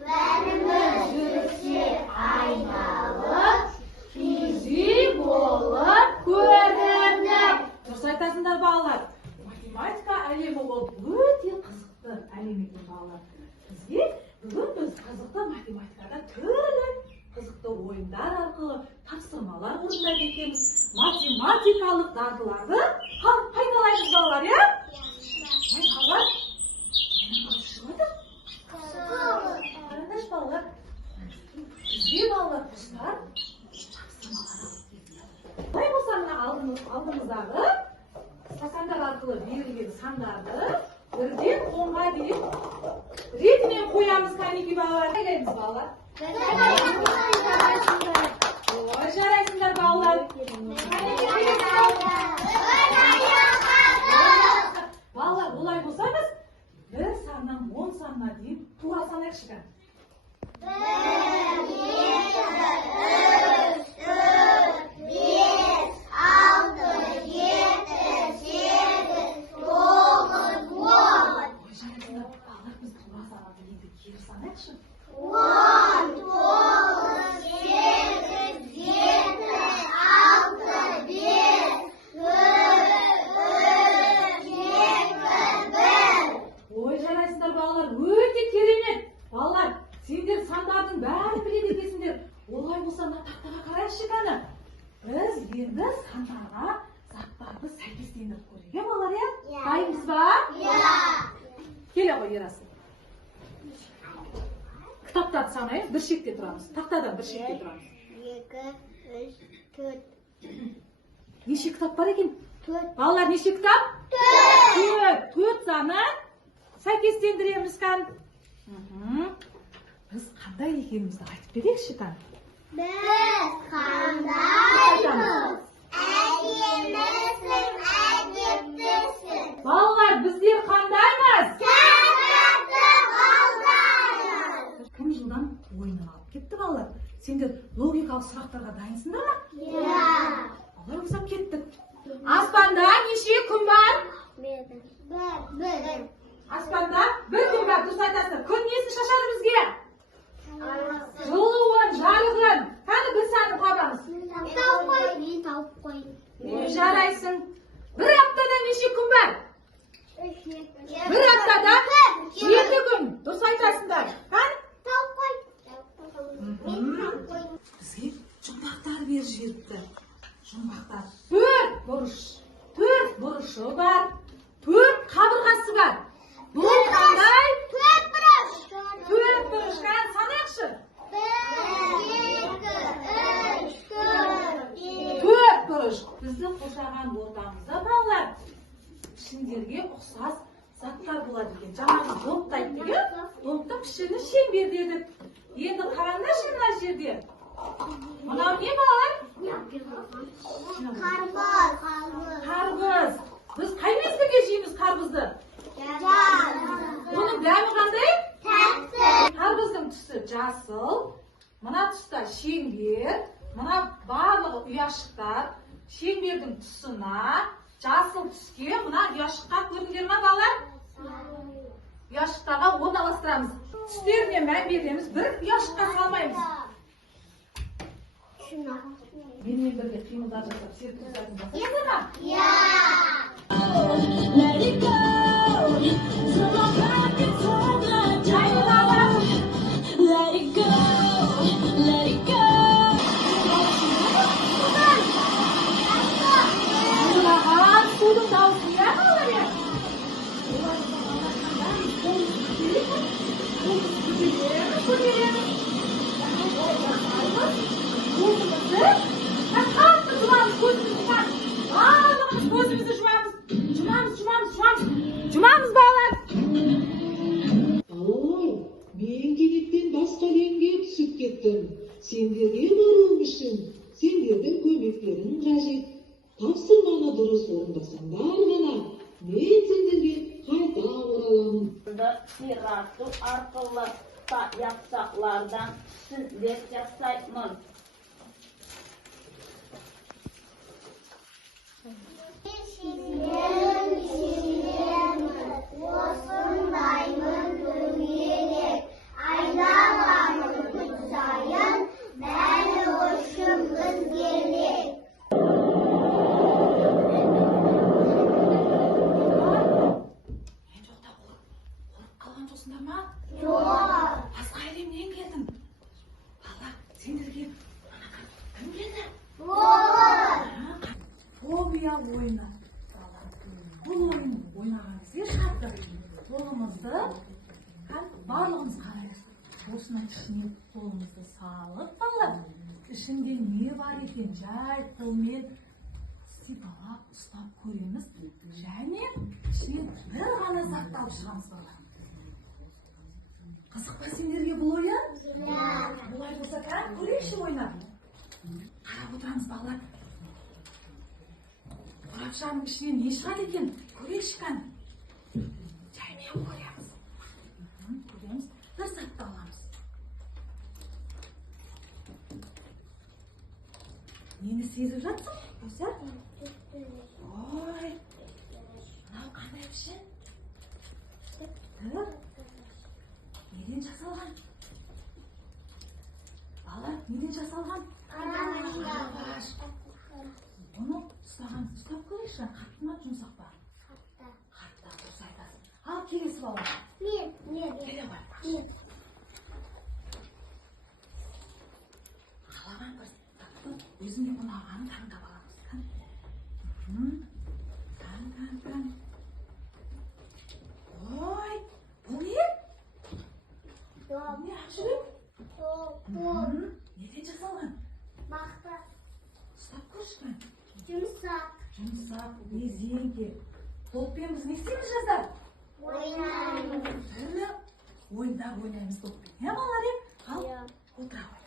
Birimiz yürüsek aynalıp, fizik olup ko'rinib. Dұрыс айтасыңдар балалар. Математика әлемі ол өте қызықты әлем екен балалар. Бізге бүгін біз қызықты математикада түрлі қызықты ойындар арқылы тапсырмалар орындайды екенбіз. Математикалық дағдыларды қайталаймыз балалар, иә? Балалар, қараңдаршы балалар. Бізге балалар құстар Бұлай болса мына алдымыздағы стакандар арқылы берілген сандарды бірден 10-ға дейін ретімен қоямыз, кәнекей балалар. Қайдаймыз балалар? Ой, жарайсыңдар балалар. Балалар, олай болса біз 1 саннан 10 санына дейін тура санайықшы. 1, 2, 3, 4, 5, 6, 7, 8, 9, 10. Ой, жарайсыңдар балалар, біз тура санап дегенді кері санайықшы. 10, 9, 8, 7, 6, 5, 4, 3, 2, 1. Ой, жарайсыңдар балалар, өте керемет. Балалар, сендер сандардың бәрін біледі екенсіңдер. Олай болса, мына тақтаға қарайықшы кәні. Біз енді сандарға заттарды сәйкестендіріп көрейік, балалар, иә? Дайынсыз ба? Иә. Келе ғой, Ерасыл. Кітаптарды санайық, бір шекте тұрамыз. Тақтадан бір шекте тұрамыз. 2, 3, 4. Неше кітап бар екен? 4. Балалар, неше кітап? 4. 4 саны сәйкестендіреміз кән. Біз қандай екенімізді айтып берейікші кән. Biz qandaymiz? Әдемісің, әдептісің. Балалар, біздер қандаймыз? Сәтті балдаймыз. Кім жылдан ойынын алып кетті балалар? Сендер логикалық сұрақтарға дайынсыңдар ма? Иә. Олай болса кеттік. Аспанда неше күн бар? Bir. Аспанда бір күн бар, дұрыс айтасыңдар. Күн несін шашады бізге? Жылуын, жарығын. Қане бір санын табамыз? Мен тауып қой. Жарайсың. Бір аптада неше күн бар? Бір аптада 7 күн. Дұрыс айтасыңдар. Қане? Тауып қой. Бізге жұмбақтар беріп жіберіпті. Жұмбақтар. 4 бұрышы бар. 4 қабырғасы бар. Бұл қандай? 4 бұрыш. 4 бұрыш. Қане санайықшы. 4 бұрыш. Бізді қоршаған ортамызда балалар пішіндерге ұқсас заттар болады екен. Жаңағы допты айттық, иә? Допты пішіні шеңбер дедік. Енді қараңдаршы мына жерде. Мынау не балалар? Қарбыз. Біз қай мезгілде жейміз қарбызды? Оның дәмі қандай? Тәтті. Қарбыздың түсі жасыл, мына тұста шеңбер, мына барлығы ұяшықтар, шеңбердің тұсына жасыл түске мына ұяшыққа көрдіңдер ма балалар? Ұяшықтарға орналастырамыз. Түстеріне мән береміз, бір ұяшыққа салмаймыз. Менімен бірге қимылдар жасап, серік жасайтын жасайсыңдар ма? Иә. Let it go. So long I've been told that let it go. Let it go. Жылаған судың дауысы, иә балалар, иә? Жұмамыз балалар. Алло, мен кенеттен басқа әлемге түсіп кеттім. Сендерге баруым үшін сендердің көмектерің қажет. Тапсырманы дұрыс орындасаңдар ғана мен сендерге қайта ораламын. Сирату арқылы yapsaklardan süzgeç yapsaymış. Olsun daimın dünyayı, aylar қолымызды барлығымыз қарайық. Осының ішіне қолымызды салып, балалар, ішінде не бар екен жай қолмен сипалап ұстап көреміз. Және ішінен бір ғана затты алып шығамыз, балалар. Қызық па сендерге бұл ойын? Бұлай болса көрейікші ойнап. Қарап отырамыз, балалар. Қорапшаның ішінен не шығады екен? Көрейікші кән. Жаймен көреміз. Көреміз. Бір затты аламыз. Нені сезіп жатсың? Көзі? Ой, мынау қандай пішін? Неден жасалған? Балалар, неден жасалған? Ағаш. Оны ұстап көрейікші, қатты ма, жұмсақ па? Қатты, дұрыс айтасың. Ал, келесі балалар. Келе ғой. Қалаған бір затты өзіңе ұнағанын таңдап аламыз. Таң. Ой, бұл не? Не ақшылық? Неден жасалған? Ұстап көрші. Жұмсақ, резеңке. Доппен біз не істейміз жаздар? Түрлі ойындар ойнаймыз доппен. Балалар, ал, отыра ғой.